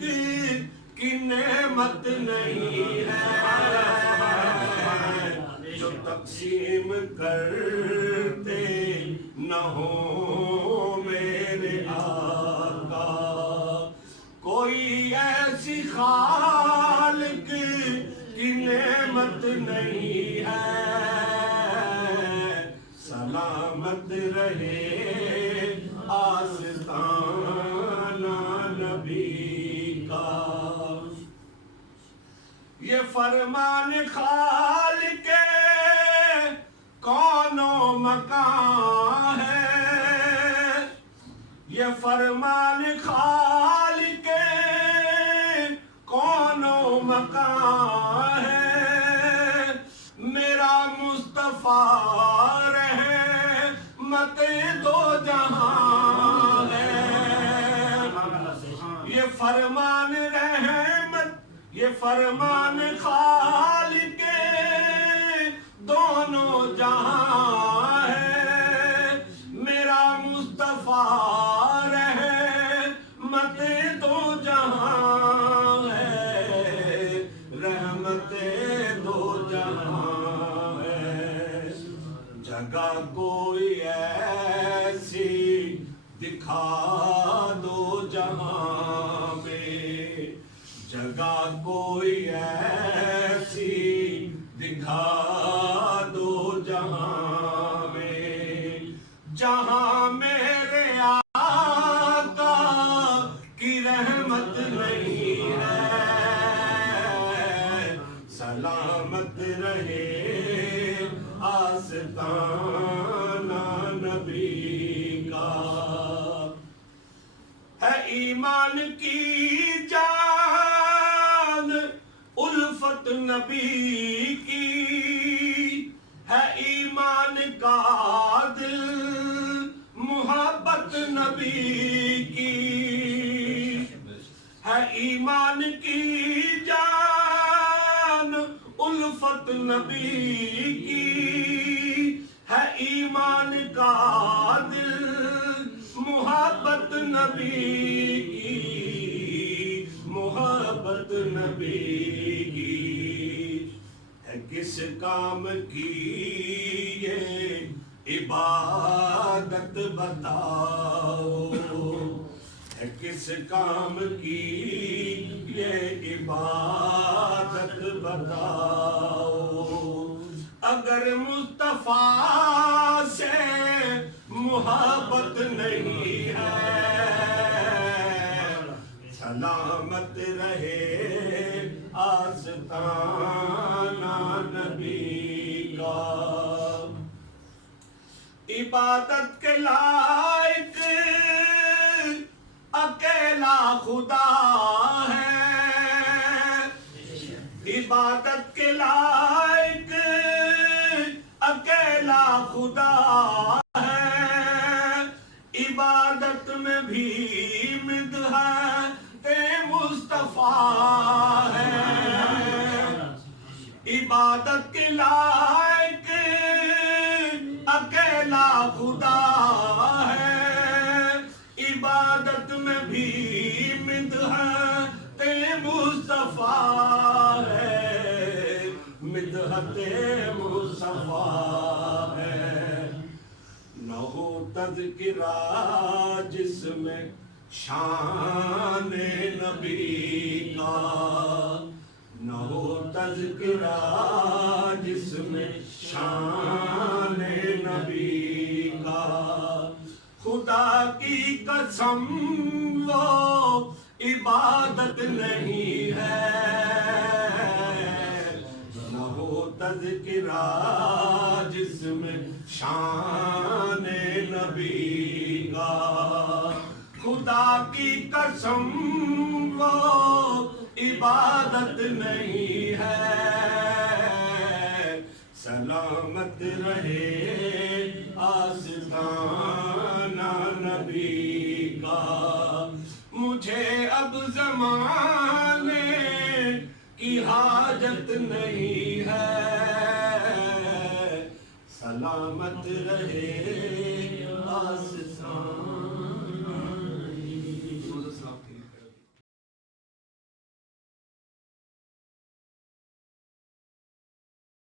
کی نعمت نہیں ہے جو تقسیم کرتے نہ ہو میرے آقا. کوئی ایسی خالق کی نعمت نہیں ہے. سلامت رہے آستانہ نبی کا. یہ فرمان خالق کون و مکان ہے. یہ فرمان خالق کون و مکان ہے. میرا مصطفیٰ رحمت دو جہاں ہے. یہ فرمان رحمت یہ فرمان خالق دونوں جہاں ہے. میرا مصطفیٰ رحمت دو جہاں ہے. رحمت دو جہاں ہے. جگہ کوئی ایسی دکھا دو جہاں میں. جگہ کوئی ایسی دکھا دو جہاں میں جہاں میرے آقا کی رحمت نہیں ہے. سلامت رہے آستانہ نبی کا. ہے ایمان کی جان الفت نبی کی. ہے ایمان کا دل محبت نبی کی. ہے ایمان کی جان الفت نبی کی. ہے ایمان کا دل محبت نبی کی. محبت نبی کی. ہے کس کام کی یہ عبادت بتاؤ. ہے کس کام کی یہ عبادت بتاؤ. اگر مصطفیٰ سے محبت نہیں ہے. سلامت رہے آستانہ نبی کا. عبادت کے لائق اکیلا خدا ہے. عبادت کے لائق اکیلا خدا ہے. عبادت میں بھی مدحت مصطفیٰ ہے. عبادت کے لائق اکیلا خدا ہے. عبادت میں بھی مدحت مصطفیٰ ہے. مدحت مصطفیٰ ہے. نہ ہو تذکرہ جس میں شان نبی کا. نہ ہو تذکرہ جس میں شان نبی کا. خدا کی قسم وہ عبادت نہیں ہے. نہ ہو تذکرہ جس میں شان نبی کا. خدا کی قسم وہ عبادت نہیں ہے. سلامت رہے آستانہ نبی کا. مجھے اب زمانے کی حاجت نہیں ہے. سلامت رہے آستانہ